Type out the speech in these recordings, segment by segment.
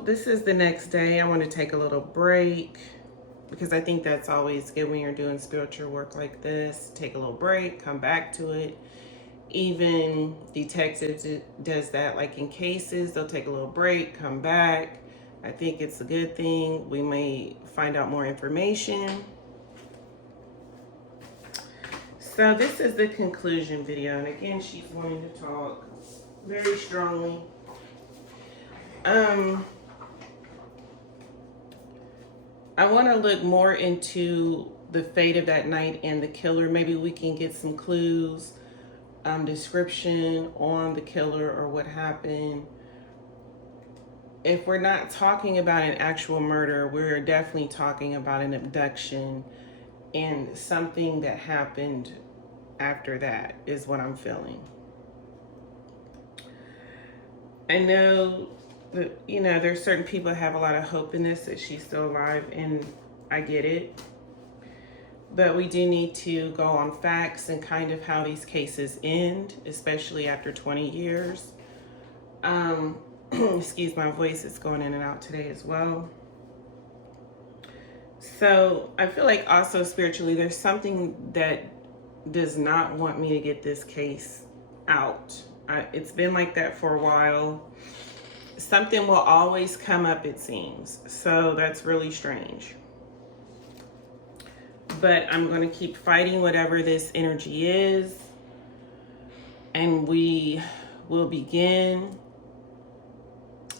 So this is the next day. I want to take a little break because I think that's always good when you're doing spiritual work like this. Take a little break, come back to it. Even detectives does that, like in cases, they'll take a little break, come back. I think it's a good thing. We may find out more information. So this is the conclusion video, and again, she's wanting to talk very strongly. I want to look more into the fate of that night and the killer. Maybe we can get some clues, description on the killer or what happened. If we're not talking about an actual murder, we're definitely talking about an abduction and something that happened after that is what I'm feeling. I know that, there's certain people that have a lot of hope in this, that she's still alive, and I get it. But we do need to go on facts and kind of how these cases end, especially after 20 years. Excuse my voice, it's going in and out today as well. So I feel like also spiritually, there's something that does not want me to get this case out. It's been like that for a while. Something will always come up, it seems. So that's really strange. But I'm going to keep fighting whatever this energy is. And we will begin.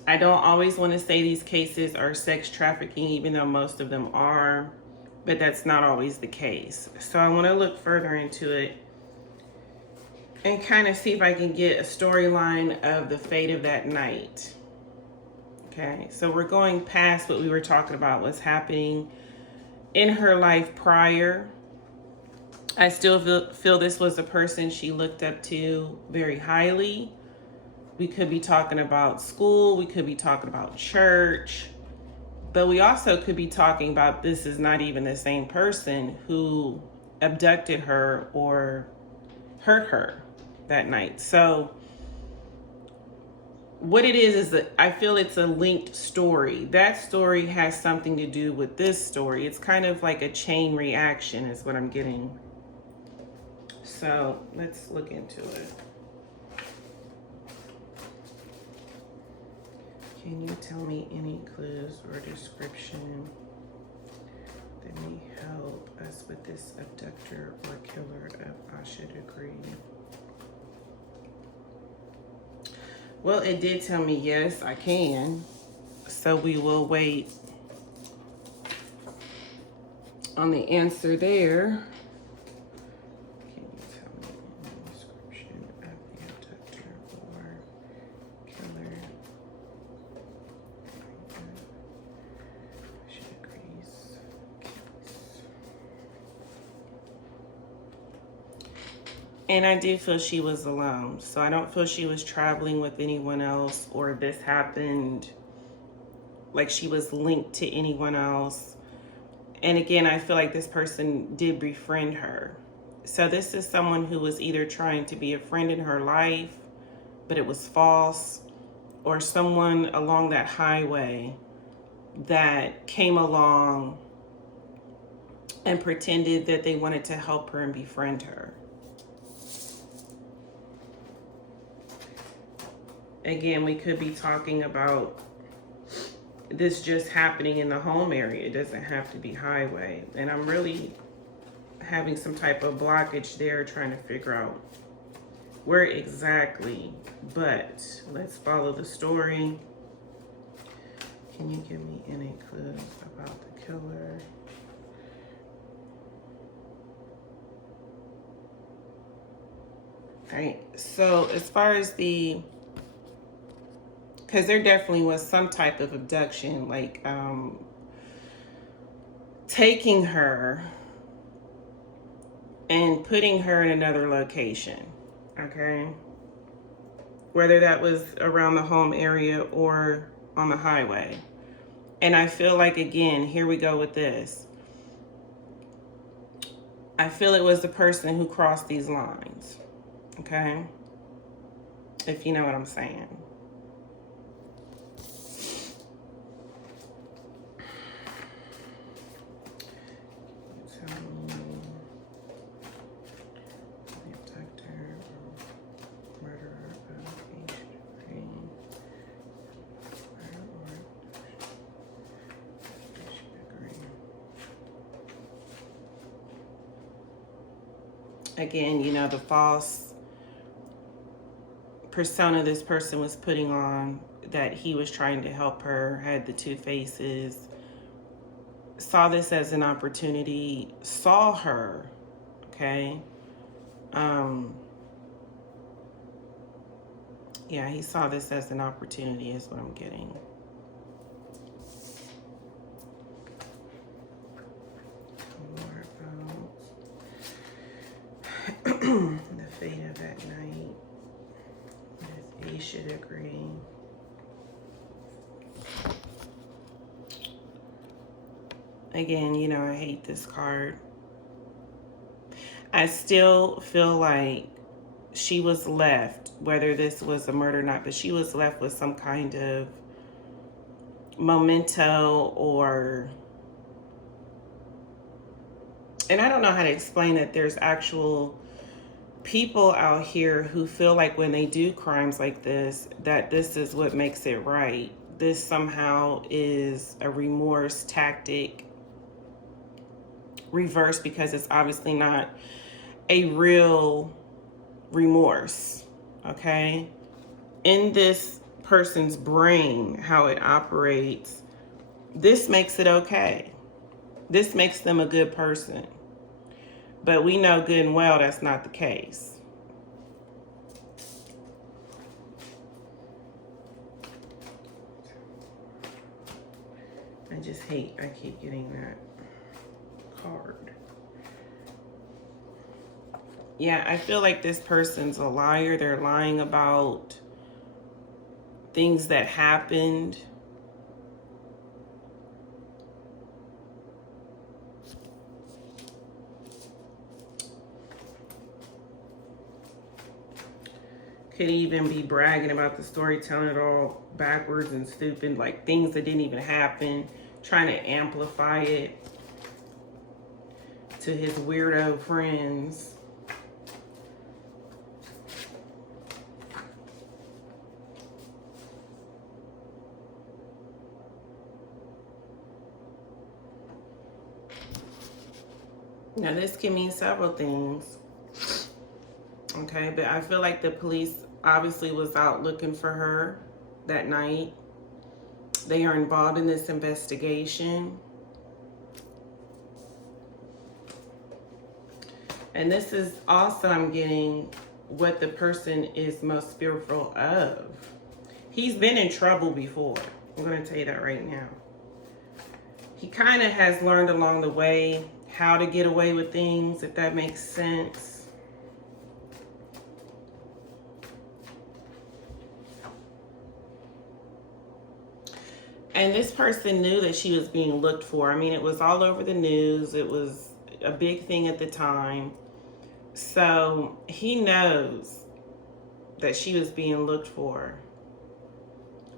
I don't always want to say these cases are sex trafficking, even though most of them are. But that's not always the case. So I want to look further into it and kind of see if I can get a storyline of the fate of that night. Okay, so we're going past what we were talking about, what's happening in her life prior. I still feel this was a person she looked up to very highly. We could be talking about school, we could be talking about church, but we also could be talking about this is not even the same person who abducted her or hurt her that night. So what it is that I feel it's a linked story. That story has something to do with this story. It's kind of like a chain reaction is what I'm getting. So let's look into it. Can you tell me any clues or description that may help us with this abductor or killer of Asha degree? Well, it did tell me yes, I can. So we will wait on the answer there. Can you tell me any description of the abductor or killer? She agrees. And I do feel she was alone. So I don't feel she was traveling with anyone else or this happened like she was linked to anyone else. And again, I feel like this person did befriend her. So this is someone who was either trying to be a friend in her life, but it was false, or someone along that highway that came along and pretended that they wanted to help her and befriend her. Again, we could be talking about this just happening in the home area. It doesn't have to be highway. And I'm really having some type of blockage there, trying to figure out where exactly. But let's follow the story. Can you give me any clues about the killer? All right, so as far as because there definitely was some type of abduction, like taking her and putting her in another location, okay? Whether that was around the home area or on the highway. And I feel like, again, here we go with this. I feel it was the person who crossed these lines, okay? If you know what I'm saying. Again, you know, the false persona this person was putting on, that he was trying to help her, had the two faces, saw this as an opportunity, saw her, okay? Yeah, he saw this as an opportunity is what I'm getting. The fate of that night. He should agree. Again, you know, I hate this card. I still feel like she was left, whether this was a murder or not, but she was left with some kind of memento, or, and I don't know how to explain it. There's actual people out here who feel like when they do crimes like this, that this is what makes it right. This somehow is a remorse tactic, reverse, because it's obviously not a real remorse, okay? In this person's brain, how it operates, this makes it okay. This makes them a good person. But we know good and well that's not the case. I just hate, I keep getting that card. Yeah, I feel like this person's a liar. They're lying about things that happened. Could even be bragging about the story, telling it all backwards and stupid, like things that didn't even happen, trying to amplify it to his weirdo friends. Now, this can mean several things, okay? But I feel like the police obviously was out looking for her that night. They are involved in this investigation. And this is also, I'm getting, what the person is most fearful of. He's been in trouble before. I'm going to tell you that right now. He kind of has learned along the way how to get away with things, if that makes sense. And this person knew that she was being looked for. I mean, it was all over the news. It was a big thing at the time. So he knows that she was being looked for.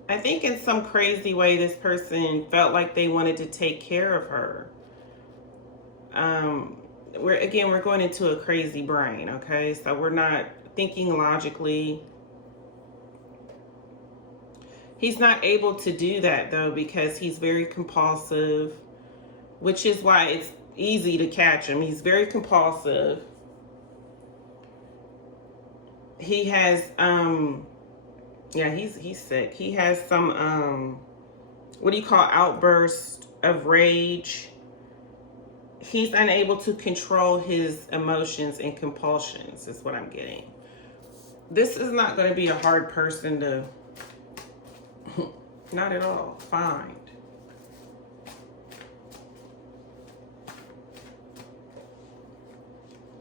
I think in some crazy way, this person felt like they wanted to take care of her. We're going into a crazy brain, okay? So we're not thinking logically. He's not able to do that, though, because he's very compulsive, which is why it's easy to catch him. He's very compulsive. He has, yeah, he's sick. He has some, what do you call, outburst of rage. He's unable to control his emotions and compulsions, is what I'm getting. This is not going to be a hard person to, not at all, find.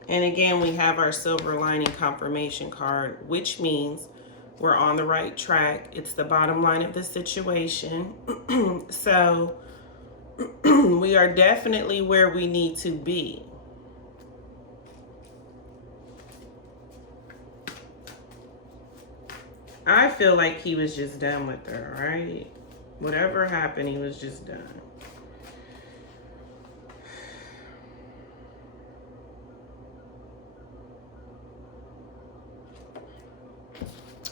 And again, we have our silver lining confirmation card, which means we're on the right track. It's the bottom line of the situation. So we are definitely where we need to be. I feel like he was just done with her, right? Whatever happened, he was just done.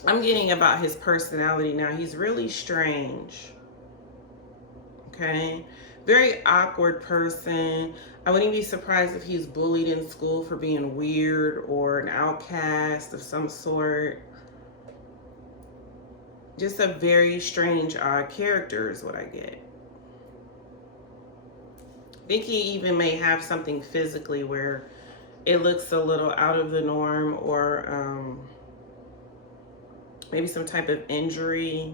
I'm getting about his personality now. He's really strange. Okay. Very awkward person. I wouldn't be surprised if he's bullied in school for being weird or an outcast of some sort. Just a very strange, odd character is what I get. I think he even may have something physically where it looks a little out of the norm, or maybe some type of injury.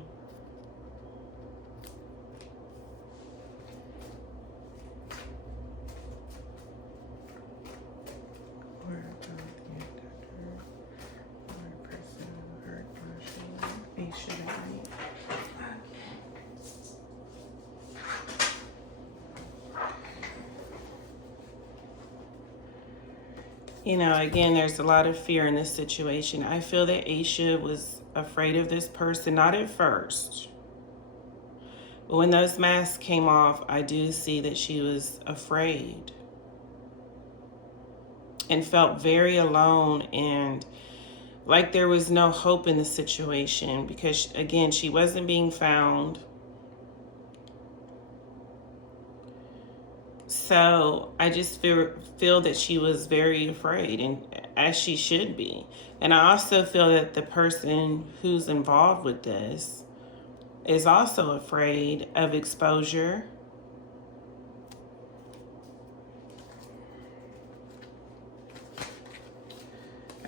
You know, again, there's a lot of fear in this situation. I feel that Asha was afraid of this person, not at first. But when those masks came off, I do see that she was afraid and felt very alone and like there was no hope in the situation because, again, she wasn't being found. So I just feel that she was very afraid, and as she should be. And I also feel that the person who's involved with this is also afraid of exposure.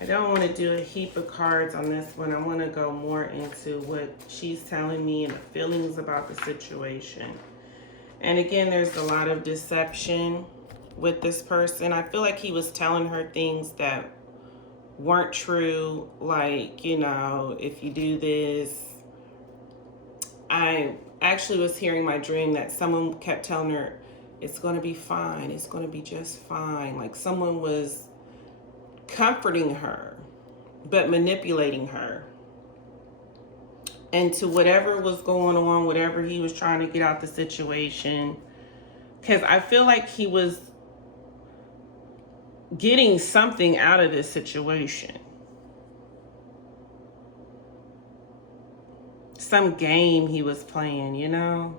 I don't want to do a heap of cards on this one. I want to go more into what she's telling me and the feelings about the situation. And again, there's a lot of deception with this person. I feel like he was telling her things that weren't true. Like, you know, if you do this. I actually was hearing my dream that someone kept telling her, it's going to be fine. It's going to be just fine. Like someone was comforting her, but manipulating her into whatever was going on, whatever he was trying to get out the situation. Because I feel like he was getting something out of this situation. Some game he was playing, you know?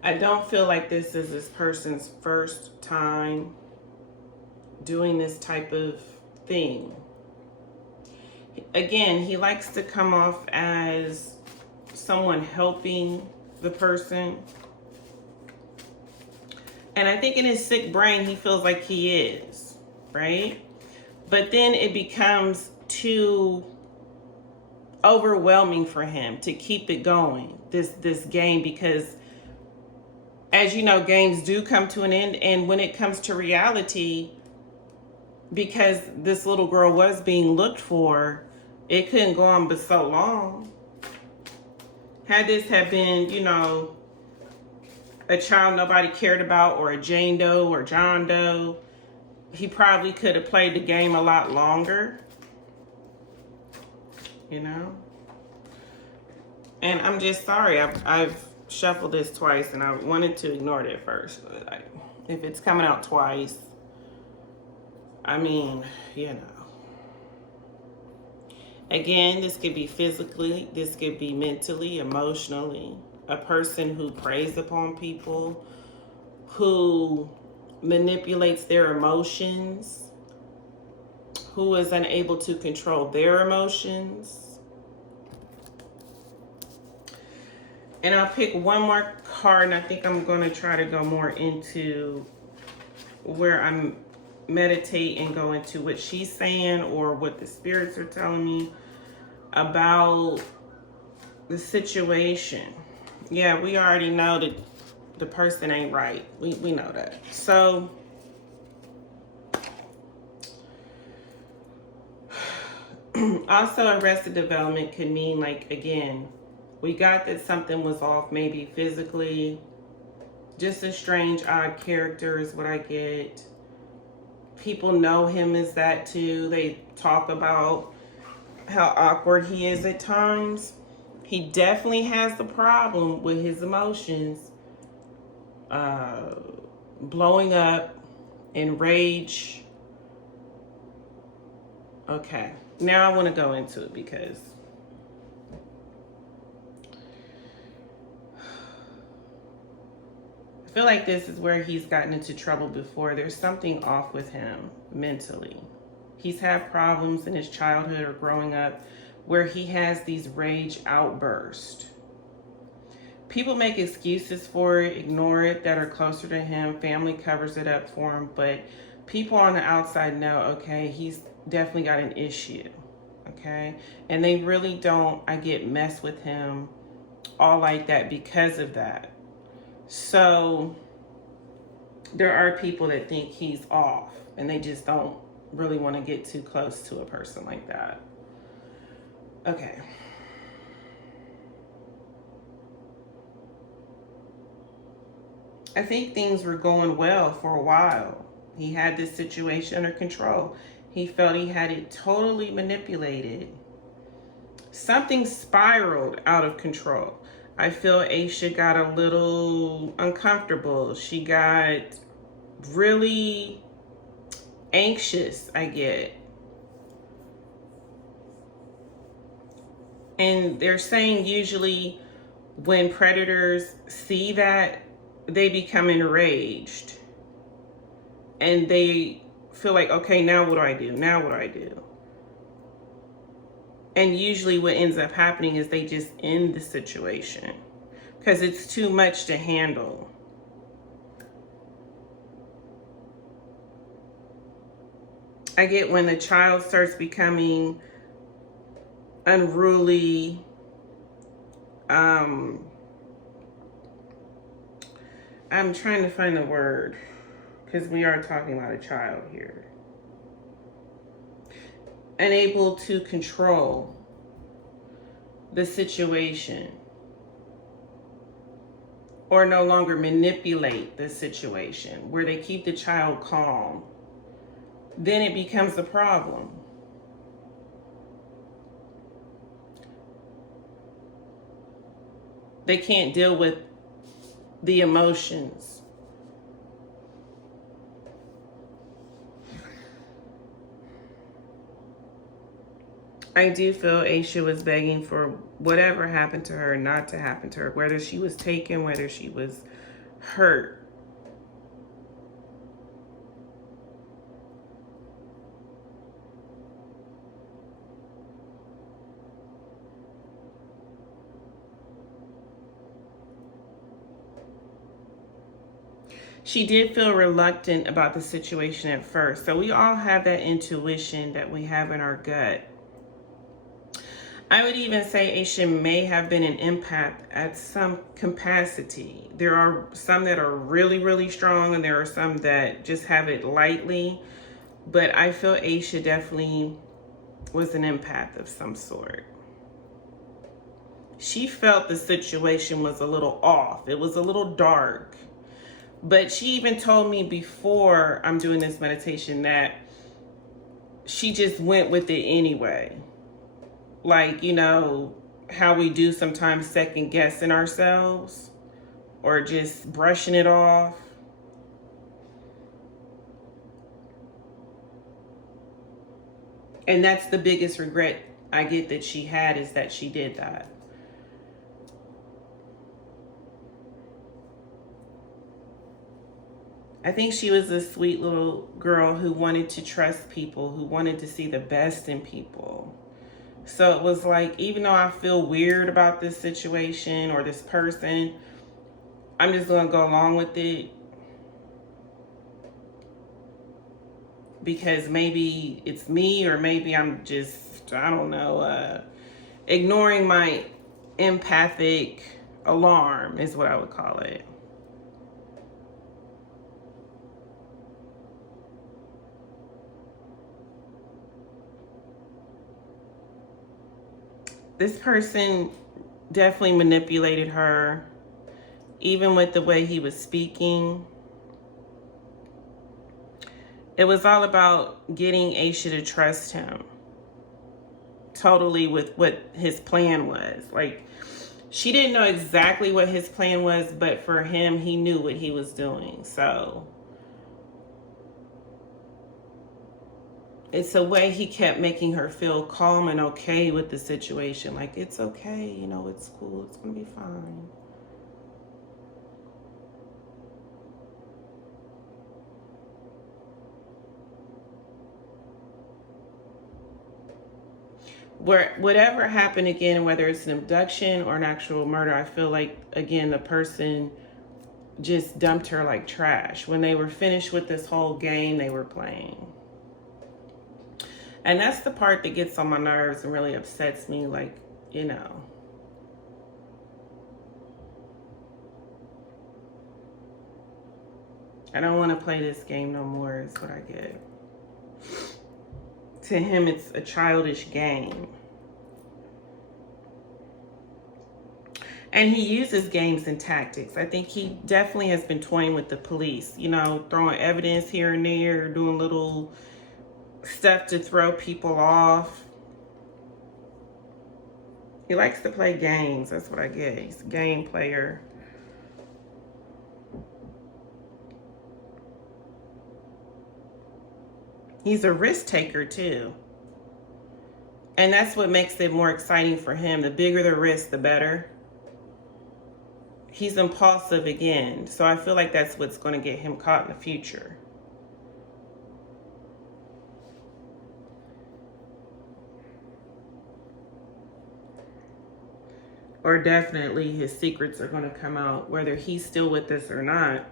I don't feel like this is this person's first time doing this type of thing. Again, he likes to come off as someone helping the person. And I think in his sick brain, he feels like he is, right? But then it becomes too overwhelming for him to keep it going, this game, because as you know, games do come to an end. And when it comes to reality, because this little girl was being looked for, it couldn't go on but so long. Had this have been, you know, a child nobody cared about, or a Jane Doe or John Doe, he probably could have played the game a lot longer, you know? And I'm just sorry, I've shuffled this twice and I wanted to ignore it at first. But if it's coming out twice, I mean, you know. Again, this could be physically, this could be mentally, emotionally. A person who preys upon people, who manipulates their emotions, who is unable to control their emotions. And I'll pick one more card, and I think I'm going to try to go more into where I'm meditate and go into what she's saying or what the spirits are telling me about the situation. Yeah, we already know that the person ain't right. We know that. So also arrested development could mean, like, again, we got that something was off, maybe physically. Just a strange, odd character is what I get. People know him as that too. They talk about how awkward he is at times. He definitely has the problem with his emotions blowing up in rage. Okay, now I want to go into it because I feel like this is where he's gotten into trouble before. There's something off with him mentally. He's had problems in his childhood or growing up where he has these rage outbursts. People make excuses for it, ignore it, that are closer to him. Family covers it up for him, but people on the outside know, okay, he's definitely got an issue, okay? And they really don't, I get mess with him all like that because of that. So there are people that think he's off and they just don't really want to get too close to a person like that. Okay. I think things were going well for a while. He had this situation under control. He felt he had it totally manipulated. Something spiraled out of control. I feel Asha got a little uncomfortable. She got really anxious, I get. And they're saying usually when predators see that, they become enraged. And they feel like, okay, now what do I do? Now what do I do? And usually what ends up happening is they just end the situation because it's too much to handle. I get when the child starts becoming unruly, I'm trying to find the word because we are talking about a child here. Unable to control the situation or no longer manipulate the situation where they keep the child calm, then it becomes a problem. They can't deal with the emotions. I do feel Asha was begging for whatever happened to her not to happen to her, whether she was taken, whether she was hurt. She did feel reluctant about the situation at first. So we all have that intuition that we have in our gut. I would even say Asha may have been an empath at some capacity. There are some that are really, really strong, and there are some that just have it lightly. But I feel Asha definitely was an empath of some sort. She felt the situation was a little off. It was a little dark. But she even told me before I'm doing this meditation that she just went with it anyway. Like, you know, how we do sometimes second guessing ourselves or just brushing it off. And that's the biggest regret I get that she had, is that she did that. I think she was a sweet little girl who wanted to trust people, who wanted to see the best in people. So it was like, even though I feel weird about this situation or this person, I'm just going to go along with it because maybe it's me, or maybe I'm just, I don't know, ignoring my empathic alarm is what I would call it. This person definitely manipulated her, even with the way he was speaking. It was all about getting Asha to trust him, totally with what his plan was. Like, she didn't know exactly what his plan was, but for him, he knew what he was doing. So it's a way he kept making her feel calm and okay with the situation. Like, it's okay, you know, it's cool, it's gonna be fine. Whatever happened again, whether it's an abduction or an actual murder, I feel like, again, the person just dumped her like trash when they were finished with this whole game they were playing. And that's the part that gets on my nerves and really upsets me. Like, you know, I don't want to play this game no more, is what I get. To him, it's a childish game. And he uses games and tactics. I think he definitely has been toying with the police, you know, throwing evidence here and there, doing little stuff to throw people off. He likes to play games. That's what I get. He's a game player. He's a risk taker too. And that's what makes it more exciting for him. The bigger the risk, the better. He's impulsive again. So I feel like that's what's going to get him caught in the future. Or definitely his secrets are going to come out, whether he's still with us or not.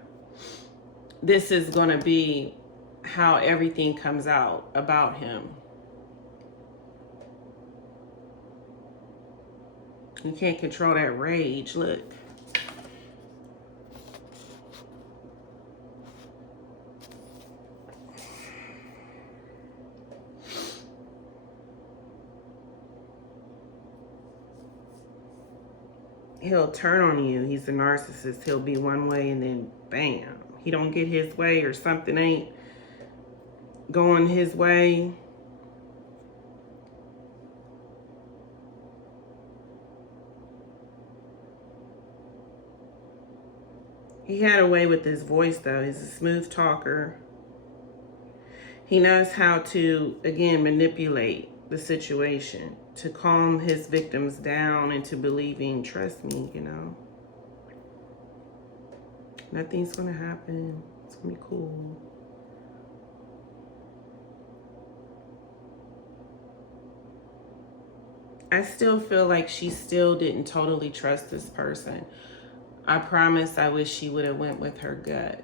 This is going to be how everything comes out about him. You can't control that rage. Look. He'll turn on you. He's a narcissist. He'll be one way and then bam. He don't get his way or something ain't going his way. He had a way with his voice though. He's a smooth talker. He knows how to, again, manipulate the situation to calm his victims down into believing, trust me, you know, nothing's going to happen. It's going to be cool. I still feel like she still didn't totally trust this person. I promise I wish she would have went with her gut.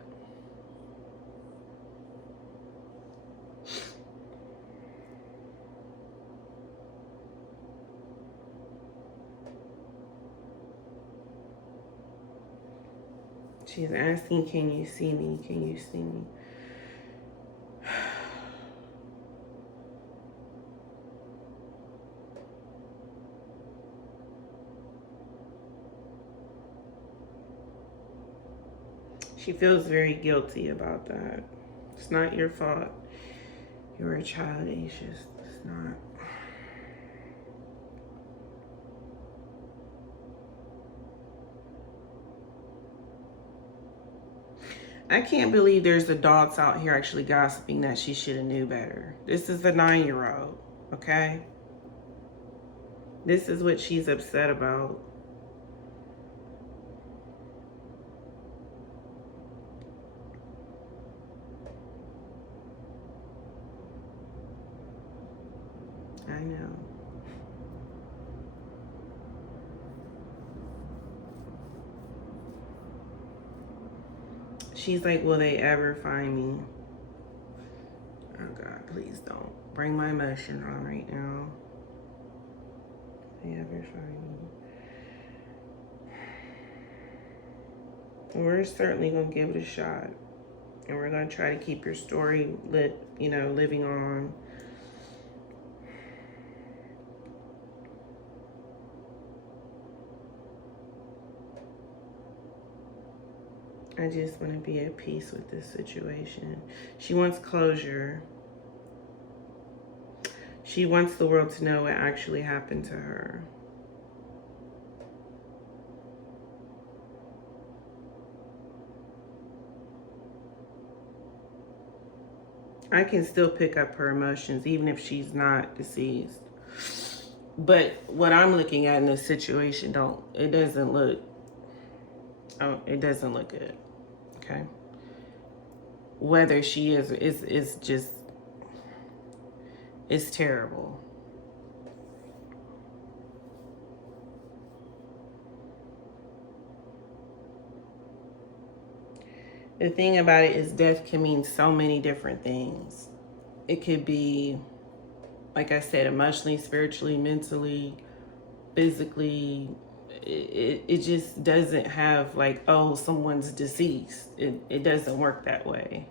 She's asking, can you see me? Can you see me? She feels very guilty about that. It's not your fault. You were a child, Asha. It's not. I can't believe there's adults out here actually gossiping that she should have knew better. This is a 9-year-old, okay? This is what she's upset about. I know. She's like, will they ever find me? Oh God, please don't bring my emotions on right now. Will they ever find me? We're certainly gonna give it a shot. And we're gonna try to keep your story lit, you know, living on. I just want to be at peace with this situation. She wants closure. She wants the world to know what actually happened to her. I can still pick up her emotions even if she's not deceased. But what I'm looking at in this situation, it doesn't look good. Okay. Whether she is just, it's terrible. The thing about it is death can mean so many different things. It could be, like I said, emotionally, spiritually, mentally, physically. It just doesn't have like, oh, someone's deceased. It doesn't work that way.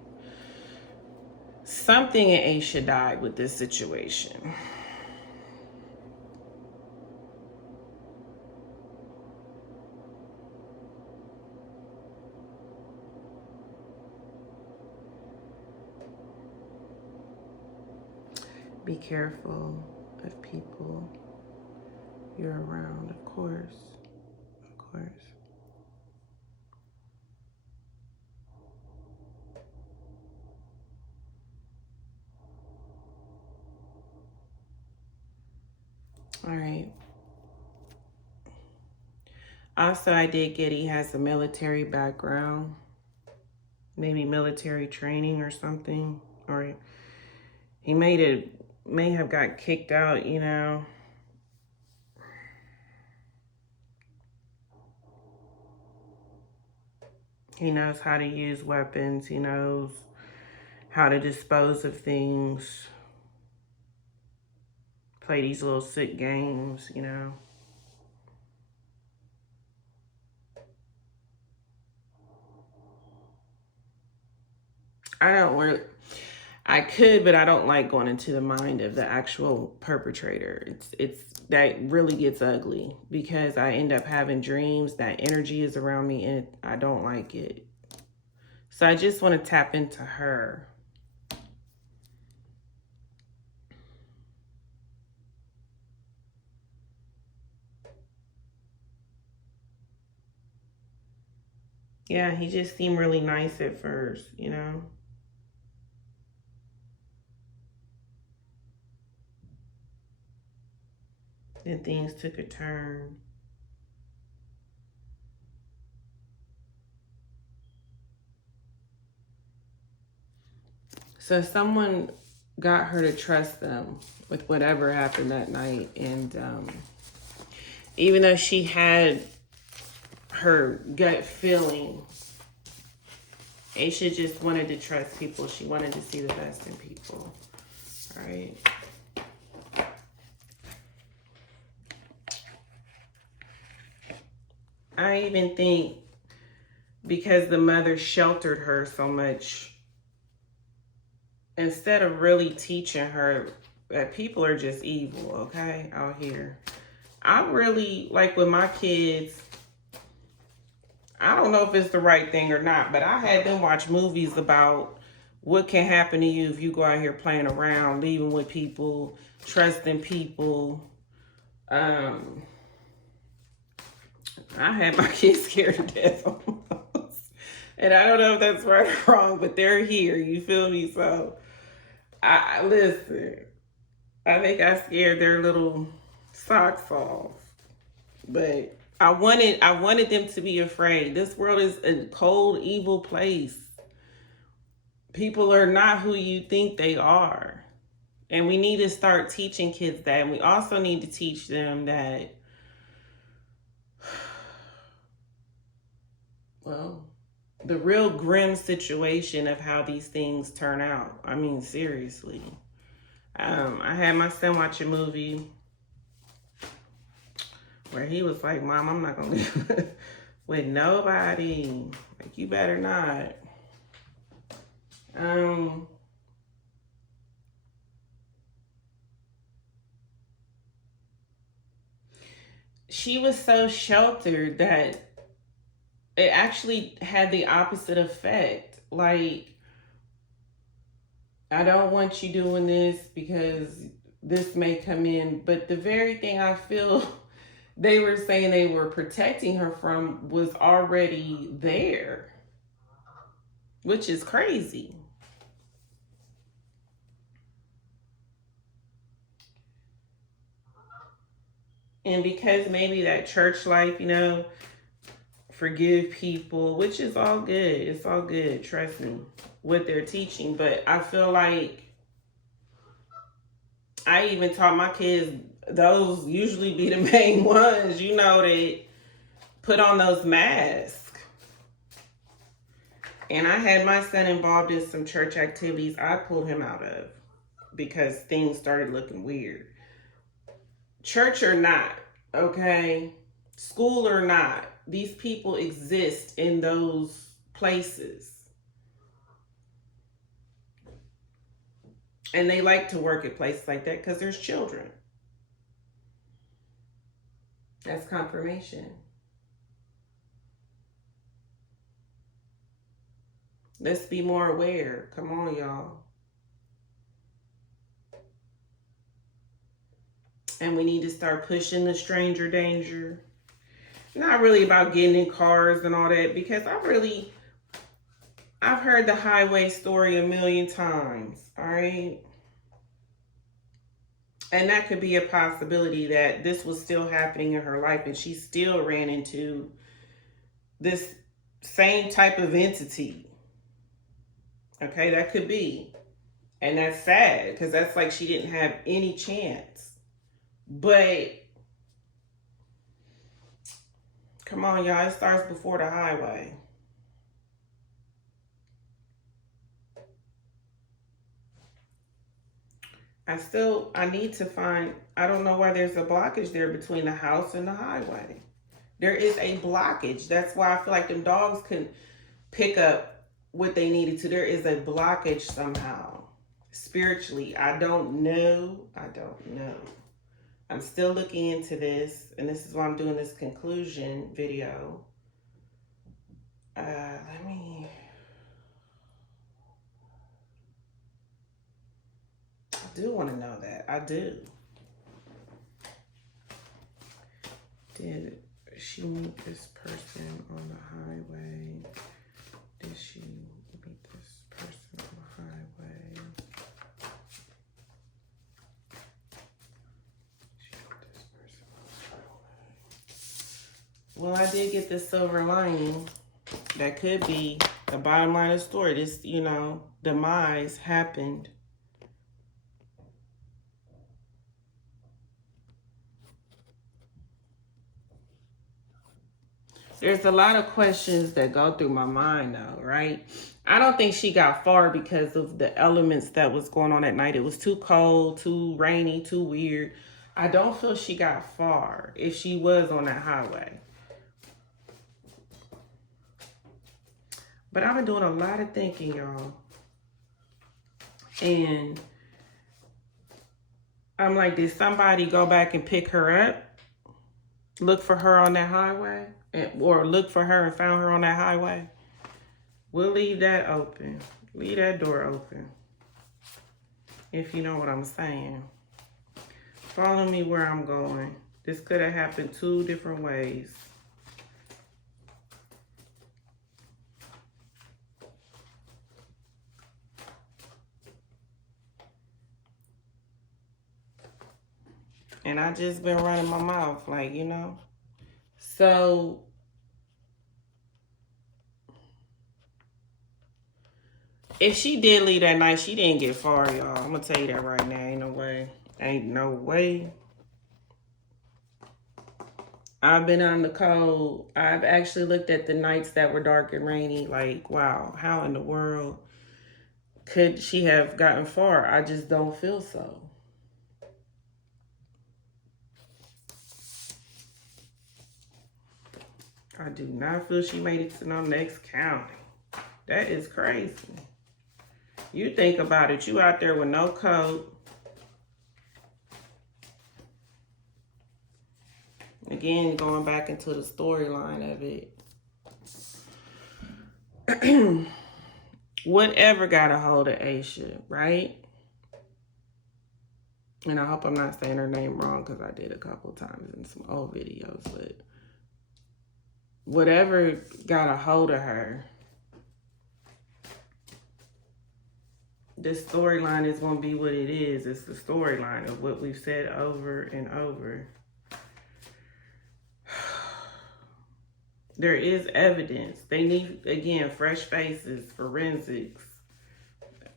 Something in Asha died with this situation. Be careful of people you're around, of course. Of course. All right. Also, I did get he has a military background, maybe military training or something, or he may have got kicked out, you know. He knows how to use weapons. He knows how to dispose of things. Play these little sick games, you know. I could, but I don't like going into the mind of the actual perpetrator. It's that really gets ugly because I end up having dreams, that energy is around me, and I don't like it. So I just want to tap into her. Yeah, he just seemed really nice at first, you know. Then things took a turn. So someone got her to trust them with whatever happened that night. And even though she had her gut feeling, Asha just wanted to trust people. She wanted to see the best in people. All right. I even think because the mother sheltered her so much, instead of really teaching her that people are just evil, okay, out here. I really, like with my kids, I don't know if it's the right thing or not, but I had them watch movies about what can happen to you if you go out here playing around, leaving with people, trusting people. I had my kids scared to death almost. And I don't know if that's right or wrong, but they're here. You feel me? So, I listen. I think I scared their little socks off, but I wanted them to be afraid. This world is a cold, evil place. People are not who you think they are. And we need to start teaching kids that. And we also need to teach them that, well, the real grim situation of how these things turn out. I mean, seriously. I had my son watch a movie where he was like, Mom, I'm not going to live with nobody. Like, you better not. She was so sheltered that it actually had the opposite effect. Like, I don't want you doing this because this may come in, but the very thing I feel they were saying they were protecting her from was already there, which is crazy. And because maybe that church life, forgive people, which is all good. It's all good, trust me, what they're teaching. But I feel like I even taught my kids, those usually be the main ones, that put on those masks. And I had my son involved in some church activities I pulled him out of because things started looking weird. Church or not, okay? School or not, these people exist in those places. And they like to work at places like that because there's children. That's confirmation. Let's be more aware. Come on, y'all. And we need to start pushing the stranger danger. Not really about getting in cars and all that, because I've heard the highway story a million times, all right? And that could be a possibility that this was still happening in her life and she still ran into this same type of entity. Okay, that could be. And that's sad because that's like she didn't have any chance. But come on, y'all, it starts before the highway. I need to find, I don't know why there's a blockage there between the house and the highway. There is a blockage. That's why I feel like them dogs can pick up what they needed to. There is a blockage somehow. Spiritually, I don't know. I'm still looking into this, and this is why I'm doing this conclusion video. I do want to know that. I do. Did she meet this person on the highway? Did she meet this person on the highway? Well, I did get the silver lining. That could be the bottom line of the story. This, demise happened. There's a lot of questions that go through my mind though, right? I don't think she got far because of the elements that was going on at night. It was too cold, too rainy, too weird. I don't feel she got far if she was on that highway. But I've been doing a lot of thinking, y'all. And I'm like, did somebody go back and pick her up? Look for her on that highway? Or look for her and found her on that highway? We'll leave that open. Leave that door open. If you know what I'm saying. Follow me where I'm going. This could have happened 2 different ways. And I just been running my mouth, like, So, if she did leave that night, she didn't get far, y'all. I'm going to tell you that right now. Ain't no way. Ain't no way. I've been on the cold. I've actually looked at the nights that were dark and rainy. Like, wow, how in the world could she have gotten far? I just don't feel so. I do not feel she made it to no next county. That is crazy. You think about it. You out there with no coat. Again, going back into the storyline of it. Whatever got a hold of Asha, right? And I hope I'm not saying her name wrong because I did a couple times in some old videos. But whatever got a hold of her, this storyline is going to be what it is. It's the storyline of what we've said over and over. There is evidence. They need, again, fresh faces, forensics.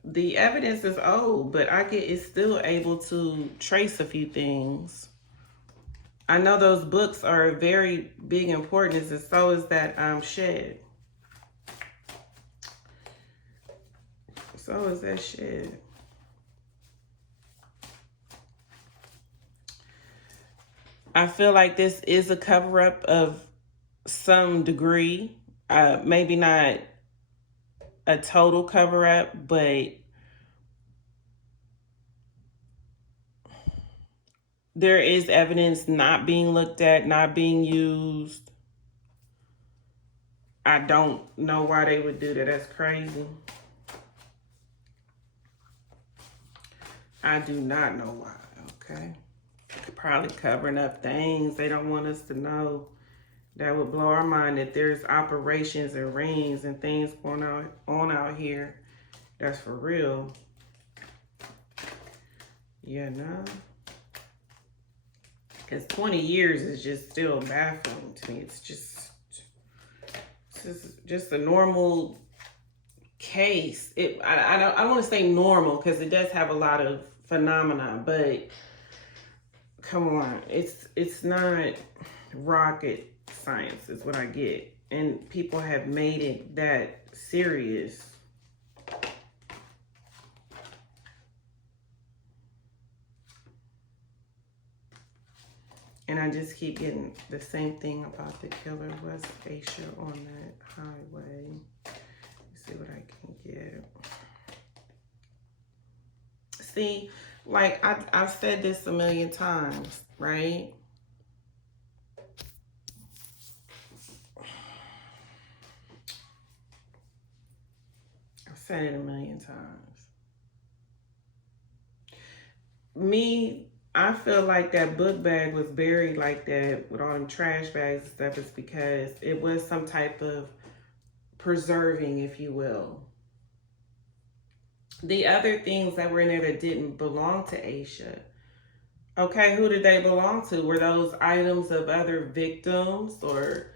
The evidence is old, but it's still able to trace a few things. I know those books are very big importance, and so is that shed. So is that shed. I feel like this is a cover-up of some degree. Maybe not a total cover-up, but there is evidence not being looked at, not being used. I don't know why they would do that. That's crazy. I do not know why, okay? Probably covering up things they don't want us to know. That would blow our mind that there's operations and rings and things going on out here. That's for real. Yeah, no. Because 20 years is just still baffling to me. It's just a normal case. I don't want to say normal because it does have a lot of phenomena, but come on, it's not rocket science is what I get, and people have made it that serious. And I just keep getting the same thing about the killer was Asha on that highway. Let's see what I can get. See, like I've said this a million times, right? I've said it a million times. I feel like that book bag was buried like that with all them trash bags and stuff is because it was some type of preserving, if you will. The other things that were in there that didn't belong to Asha, okay, who did they belong to? Were those items of other victims or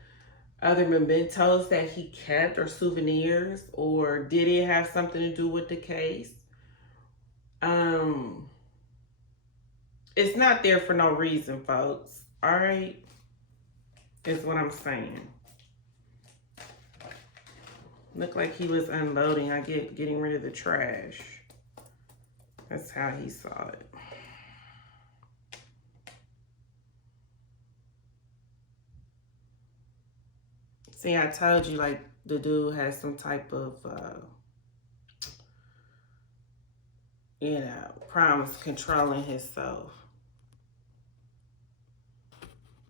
other mementos that he kept or souvenirs? Or did it have something to do with the case? It's not there for no reason, folks. All right? Is what I'm saying. Looked like he was unloading. Getting rid of the trash. That's how he saw it. See, I told you, like, the dude has some type of, problems controlling himself.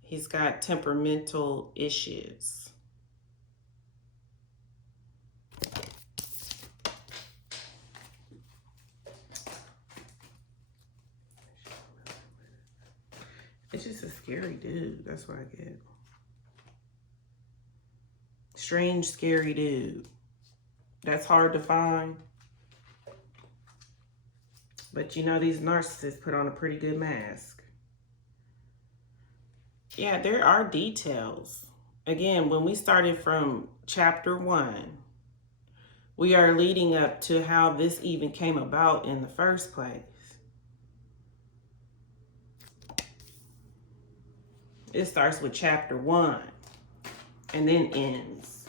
He's got temperamental issues. It's just a scary dude. That's what I get. Strange, scary dude. That's hard to find. But you know, these narcissists put on a pretty good mask. Yeah, there are details. Again, when we started from chapter 1, we are leading up to how this even came about in the first place. It starts with chapter 1 and then ends.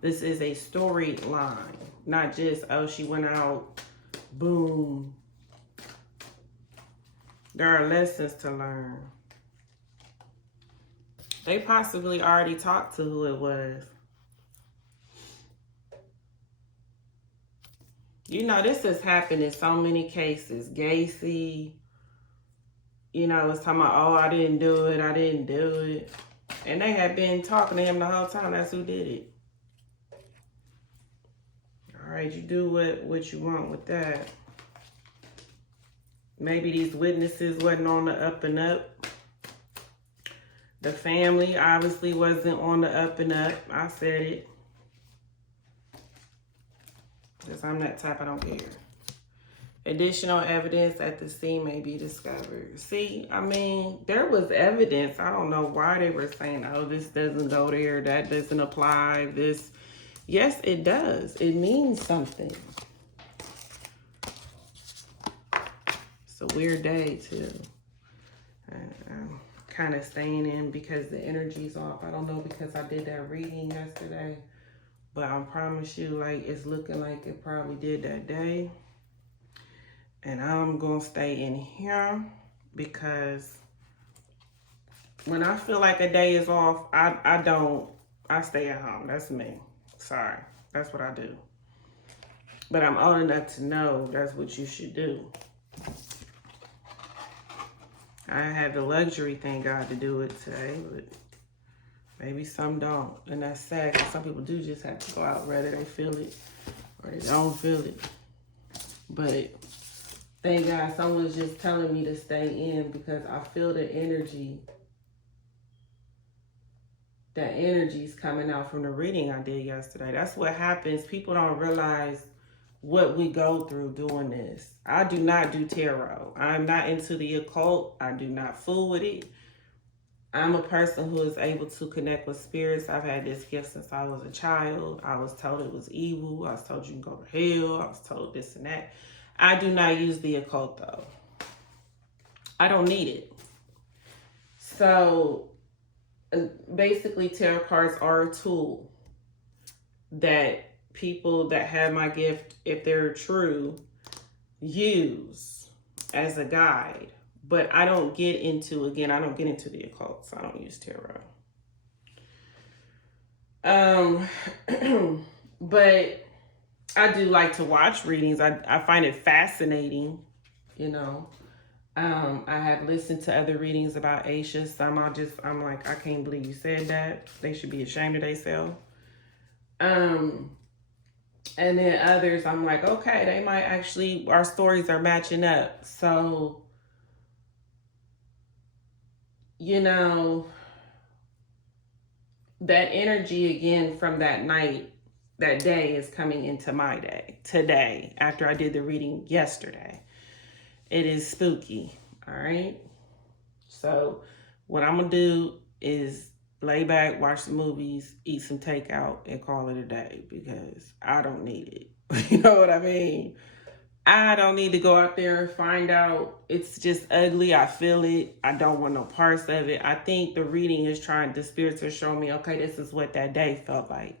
This is a storyline, not just, oh, she went out, boom. There are lessons to learn. They possibly already talked to who it was. You know, this has happened in so many cases. Gacy, you know, was talking about, oh, I didn't do it. And they had been talking to him the whole time. That's who did it. All right, you do what you want with that. Maybe these witnesses wasn't on the up and up. The family obviously wasn't on the up and up. I said it. Because I'm that type, I don't care. Additional evidence at the scene may be discovered. See, I mean, there was evidence. I don't know why they were saying, oh, this doesn't go there, that doesn't apply, this. Yes, it does. It means something. It's a weird day, too. I'm kind of staying in because the energy's off. I don't know, because I did that reading yesterday. But I promise you, like, it's looking like it probably did that day. And I'm going to stay in here because when I feel like a day is off, I stay at home. That's me. Sorry. That's what I do. But I'm old enough to know that's what you should do. I have the luxury, thank God, to do it today, but maybe some don't. And that's sad because some people do just have to go out whether they feel it or they don't feel it. But thank God someone's just telling me to stay in because I feel the energy. That energy's coming out from the reading I did yesterday. That's what happens. People don't realize what we go through doing this. I do not do tarot. I'm not into the occult. I do not fool with it. I'm a person who is able to connect with spirits. I've had this gift since I was a child. I was told it was evil. I was told you can go to hell. I was told this and that. I do not use the occult, though. I don't need it. So basically, tarot cards are a tool that people that have my gift, if they're true, use as a guide. But I don't get into, again, I don't get into the occult, so I don't use tarot. But I do like to watch readings. I find it fascinating, you know. I have listened to other readings about Asha. Some I'm like, I can't believe you said that. They should be ashamed of themselves. And then others, I'm like, okay, they might actually, our stories are matching up. So, you know, that energy again from that night, that day is coming into my day today after I did the reading yesterday. It is spooky, all right? So what I'm going to do is lay back, watch some movies, eat some takeout, and call it a day because I don't need it. You know what I mean? I don't need to go out there and find out. It's just ugly. I feel it. I don't want no parts of it. I think the reading is trying, the spirits are showing me, okay, this is what that day felt like.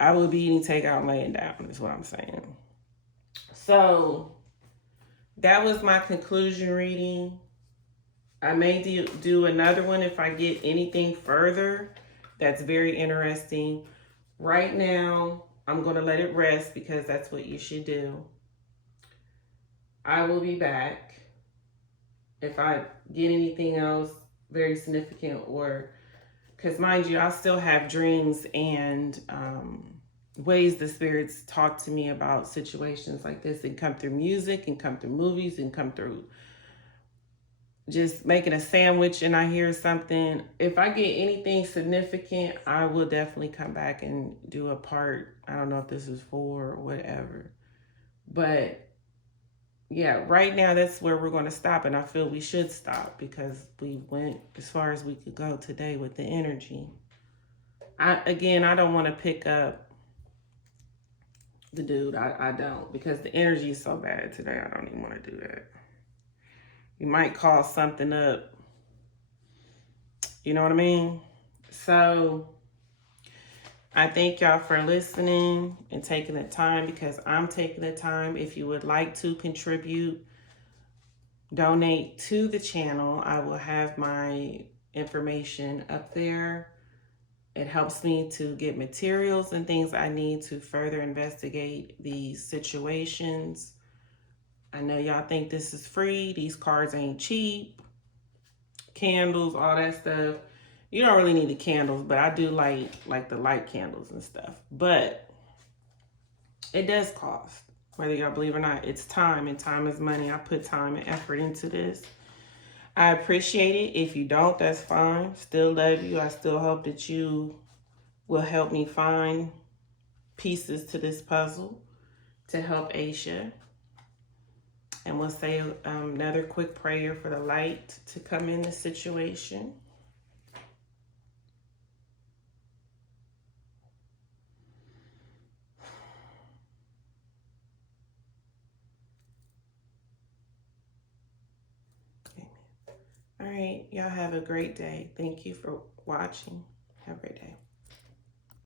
I will be eating takeout and laying down, is what I'm saying. So that was my conclusion reading. I may do another one if I get anything further that's very interesting. Right now, I'm going to let it rest because that's what you should do. I will be back if I get anything else very significant, or because mind you, I still have dreams and ways the spirits talk to me about situations like this, and come through music and come through movies and come through just making a sandwich and I hear something. If I get anything significant, I will definitely come back and do a part. I don't know if this is 4 or whatever. But yeah, right now that's where we're going to stop. And I feel we should stop because we went as far as we could go today with the energy. I don't want to pick up the dude. I don't, because the energy is so bad today. I don't even want to do that. You might call something up. You know what I mean? So I thank y'all for listening and taking the time, because I'm taking the time. If you would like to contribute, donate to the channel, I will have my information up there. It helps me to get materials and things I need to further investigate these situations. I know y'all think this is free. These cards ain't cheap. Candles, all that stuff. You don't really need the candles, but I do like the light candles and stuff. But it does cost. Whether y'all believe or not, it's time, and time is money. I put time and effort into this. I appreciate it. If you don't, that's fine. Still love you. I still hope that you will help me find pieces to this puzzle to help Asha. And we'll say another quick prayer for the light to come in the situation. Amen. All right. Y'all have a great day. Thank you for watching. Have a great day.